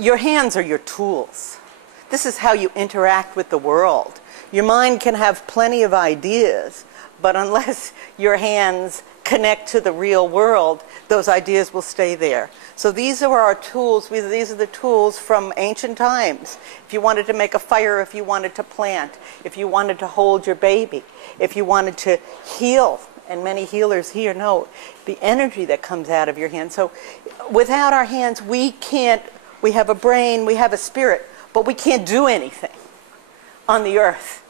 Your hands are your tools. This is how you interact with the world. Your mind can have plenty of ideas, but unless your hands connect to the real world, those ideas will stay there. So these are our tools. These are the tools from ancient times. If you wanted to make a fire, if you wanted to plant, if you wanted to hold your baby, if you wanted to heal, and many healers here know the energy that comes out of your hands. So without our hands, we can't, we have a brain, we have a spirit, but we can't do anything on the earth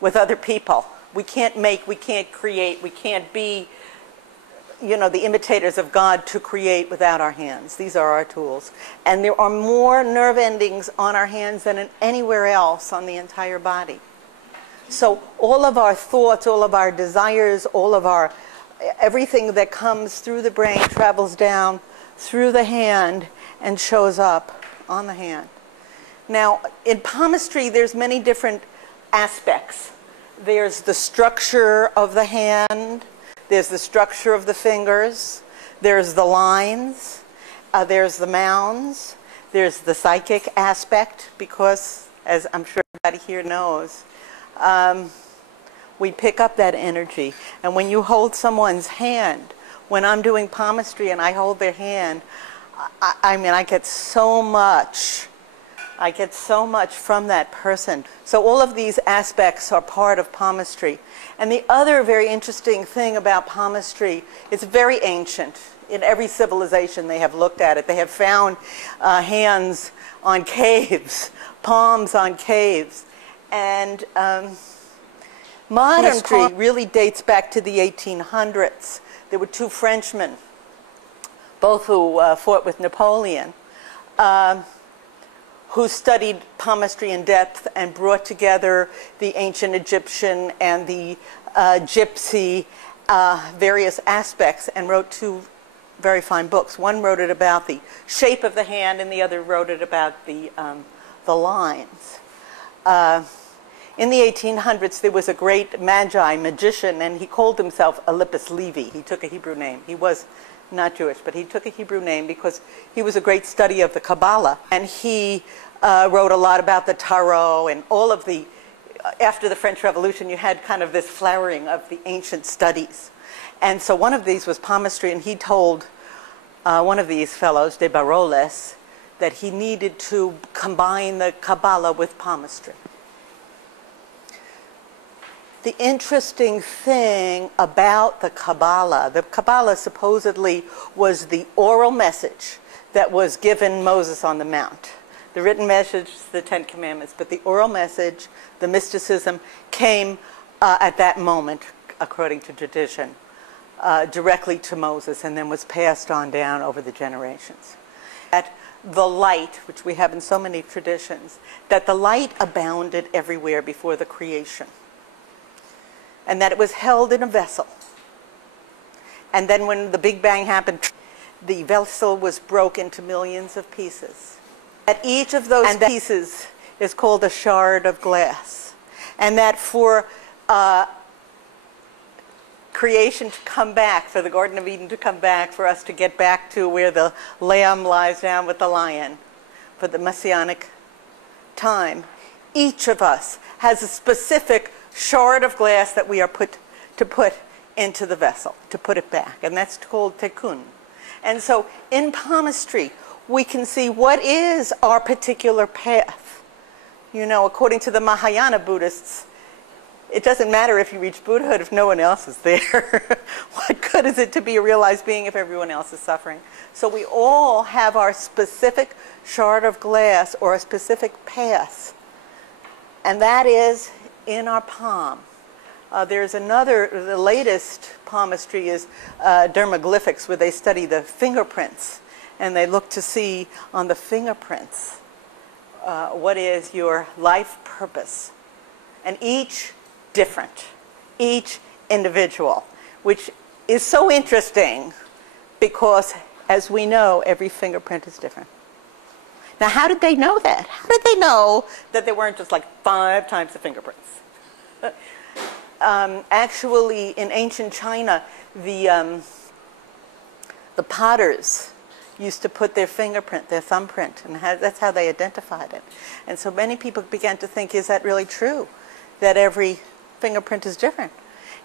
with other people. We can't make, we can't create, we can't be, you know, the imitators of God to create without our hands. These are our tools. And there are more nerve endings on our hands than in anywhere else on the entire body. So all of our thoughts, all of our desires, all of our, everything that comes through the brain travels down through the hand and shows up on the hand. Now, in palmistry, there's many different aspects. There's the structure of the hand, there's the structure of the fingers, there's the lines, there's the mounds, there's the psychic aspect, because, as I'm sure everybody here knows, we pick up that energy. And when you hold someone's hand, when I'm doing palmistry and I hold their hand, I mean, I get so much. I get so much from that person. So all of these aspects are part of palmistry. And the other very interesting thing about palmistry, it's very ancient. In every civilization they have looked at it. They have found hands on caves, palms on caves. And modern palmistry really dates back to the 1800s. There were two Frenchmen, both who fought with Napoleon, who studied palmistry in depth and brought together the ancient Egyptian and the gypsy various aspects and wrote two very fine books. One wrote it about the shape of the hand and the other wrote it about the lines. In the 1800s, there was a great magician, and he called himself Eliphas Levi. He took a Hebrew name. He was not Jewish, but he took a Hebrew name because he was a great study of the Kabbalah. And he wrote a lot about the Tarot and all of the, after the French Revolution, you had kind of this flowering of the ancient studies. And so one of these was palmistry, and he told one of these fellows, de Baroles, that he needed to combine the Kabbalah with palmistry. The interesting thing about the Kabbalah supposedly was the oral message that was given Moses on the Mount. The written message, the Ten Commandments, but the oral message, the mysticism, came at that moment, according to tradition, directly to Moses and then was passed on down over the generations. That the light, which we have in so many traditions, that the light abounded everywhere before the creation. And that it was held in a vessel. And then when the Big Bang happened, the vessel was broke into millions of pieces. That each of those pieces is called a shard of glass. And that for creation to come back, for the Garden of Eden to come back, for us to get back to where the lamb lies down with the lion, for the messianic time, each of us has a specific shard of glass that we are put into the vessel, to put it back. And that's called tikkun. And so in palmistry, we can see what is our particular path. You know, according to the Mahayana Buddhists, it doesn't matter if you reach Buddhahood if no one else is there. What good is it to be a realized being if everyone else is suffering? So we all have our specific shard of glass or a specific path. And that is in our palm. There's another, the latest palmistry is dermaglyphics, where they study the fingerprints. And they look to see on the fingerprints what is your life purpose. And each different, each individual, which is so interesting because, as we know, every fingerprint is different. Now, how did they know that? How did they know that there weren't just like 5 types of fingerprints? Actually, in ancient China, the potters used to put their fingerprint, their thumbprint, and that's how they identified it. And so many people began to think, is that really true, that every fingerprint is different?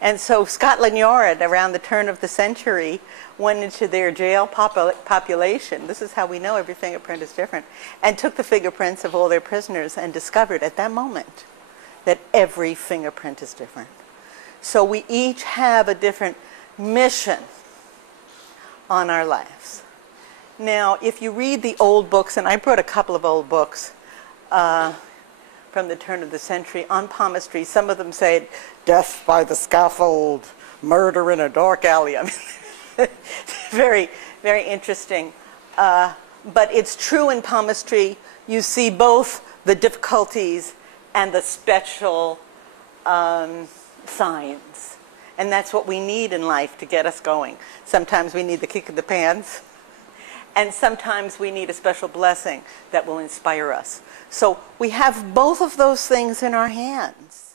And so Scotland Yard, around the turn of the century, went into their jail population. This is how we know every fingerprint is different. And took the fingerprints of all their prisoners and discovered at that moment that every fingerprint is different. So we each have a different mission on our lives. Now, if you read the old books, and I brought a couple of old books from the turn of the century on palmistry, some of them say, death by the scaffold, murder in a dark alley. I mean, very, very interesting. But it's true in palmistry. You see both the difficulties and the special signs. And that's what we need in life to get us going. Sometimes we need the kick in the pants. And sometimes we need a special blessing that will inspire us. So we have both of those things in our hands.